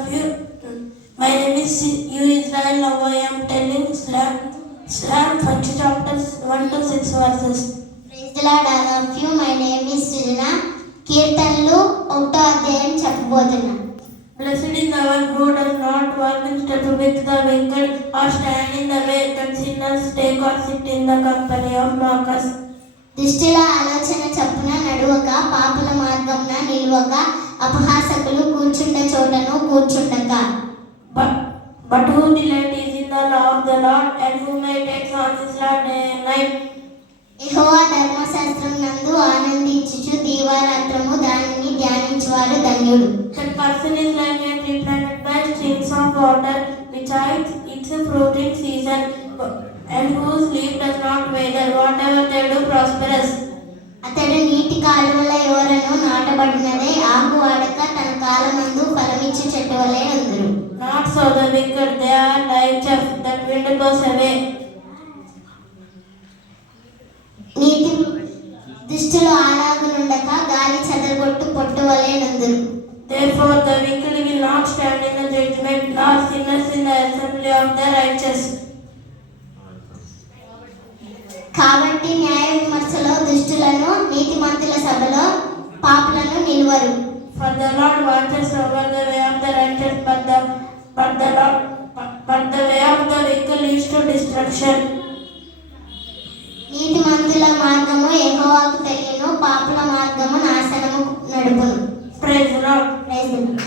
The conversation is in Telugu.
of you. My name is you Israel. Now I am telling Psalm 1 chapters 1 to 6 verses. Praise the Lord, all of you. My name is Sirina. కీర్తనలు 1వ అధ్యాయం చెప్పబోతున్నా. Blessed is the one who does not walk in step with the wicked, or stand in the way that sinners take, or sit in the company of mockers. దుష్టుల ఆలోచన చప్పున నడువక, పాపుల మార్గమున నిలువక, అపహాసకులు కూర్చుండ చోటను కూర్చుండక. But who delight is in the law of the Lord, and who meditates on his law day and night. యెహోవా ధర్మశాస్త్రం నందు ఆనందించుచు దీవారాత్రము దానిని ధ్యానించువారు ధన్యుడు. That person is like a tree planted by streams of water, which hides its fruit in season, and whose leaf does not wither. Whatever they do prospers. అతడు నీటి కాలువల ఓరను నాటబడినదే, ఆకు వాడక తన కాలమందు ఫలమిచ్చు చెట్టు వలె ఉందురు. Not so the wicked, they are like chaff that wind blows away. నీతి దుష్టులు అలాగునుండక గాలి చెదరగొట్టు పొట్టు వలె నుందురు. Therefore the wicked will not stand in the judgment, nor sinners in the assembly of the righteous. కాబట్టి న్యాయ విమర్శలో దుష్టులను, నీతిమంతుల సభలో పాపులను నిలువరు. For the Lord watches over the way of the righteous, but the way of the wicked leads to destruction. నీతిమంతుల మార్గము యెహోవాకు తెలియను, పాపుల మార్గము నాశనము నడుపును. Praise the Lord. Praise the lord.